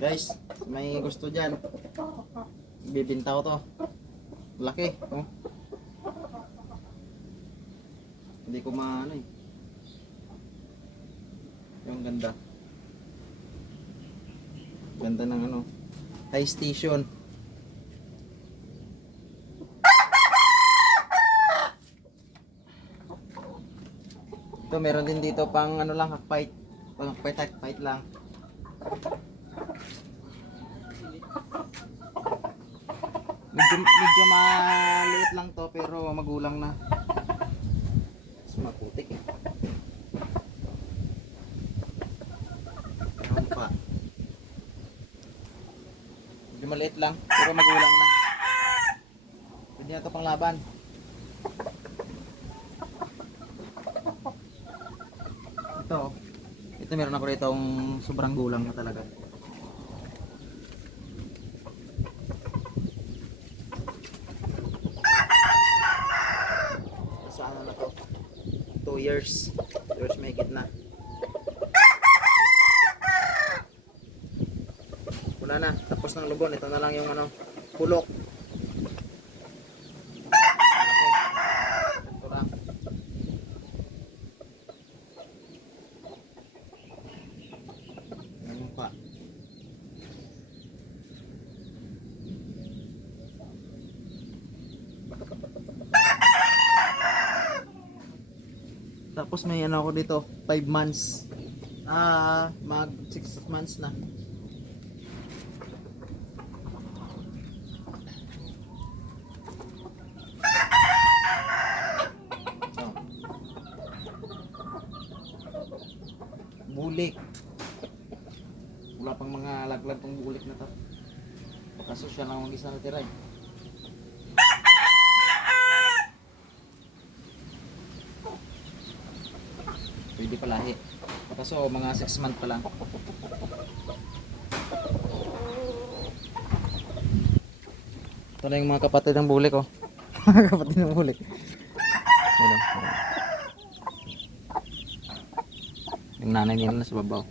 Guys, may gusto dyan, bibinta ko to. Laki, oh. Hindi ko maano eh. Yung ganda. Ganda ng ano, high station. Ito meron din dito pang ano lang, hakpite. Pang hakpite lang. Medyo maliit lang to pero magulang na. Mas maputik eh. Ano pa? Medyo maliit lang pero magulang na. Pwede na to pang laban. Ito meron ako dito sobrang gulang na talaga. Sa ano na to? 2 years. 2 years may na. Wala na. Tapos ng lubon. Ito na lang yung ano, pulok. Ito lang. Ano pa? Tapos may ano ako dito, 5 months. Mag 6 months na. So, bulik. Wala pang mga laglag tong bulik na to. Kaso siya lang mag-isa natira eh. Pwede palahi. Kaso mga 6 months pa lang. Ito na yung mga kapatid ng bulik oh. Kapatid ng bulik. Hello. Yung nanay nila na sa babaw.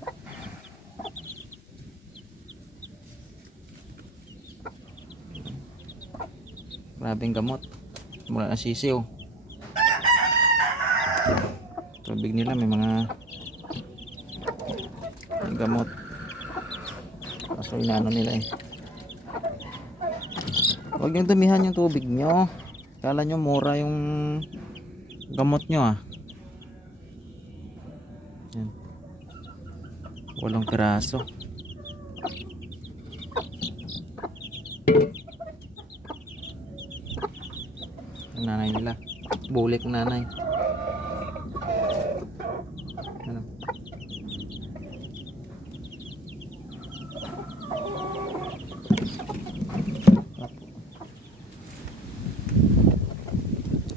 Grabing gamot. Mula na sisiw. Tubig nila may mga gamot. Kaso inaano nila eh. Huwag yung dumihan yung tubig nyo. Kala nyo mura yung gamot nyo ah. Yan. 8 piraso. Ang nanay nila. Bulik nanay. Ano?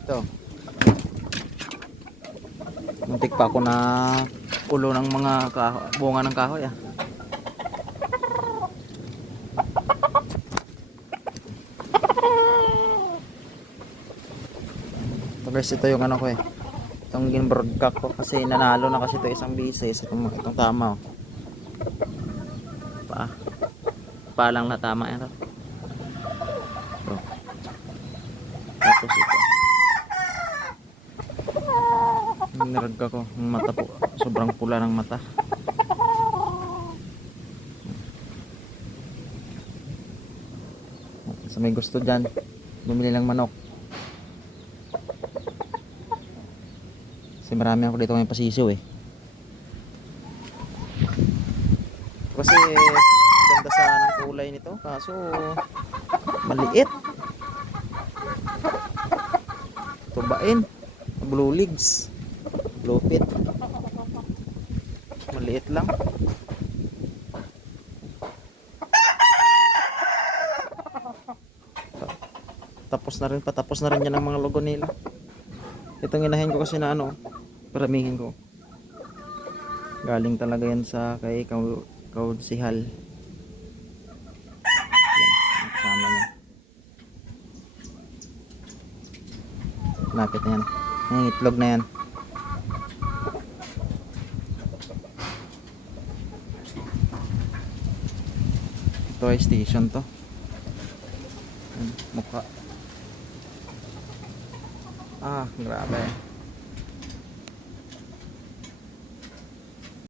Ito. Muntik pa ako na ulo ng mga bunga ng kahoy ah. So guys, ito yung ano ko eh. Itong ginbroadcast ko kasi nanalo na kasi ito isang bisis. Itong tama oh. Pa lang na tama ito. Ito. Tapos ito. Niragka ko ang mata po. Sobrang pula ng mata. Sa may gusto dyan, bumili ng manok. Kasi marami ako dito may pasisiw eh. Kasi ganda sana ng kulay nito, kaso maliit. Tubain, blue legs, blue pit. Maliit lang. Patapos na rin yan ang mga logo nila. Itong inahin ko kasi na ano, paramihin ko. Galing talaga yan sa kay Kaudsihal. Yan, kasama niya. Lapit na yan. Yung itlog na yan. Ito ay station to. Ayan, mukha. Ah, grabe.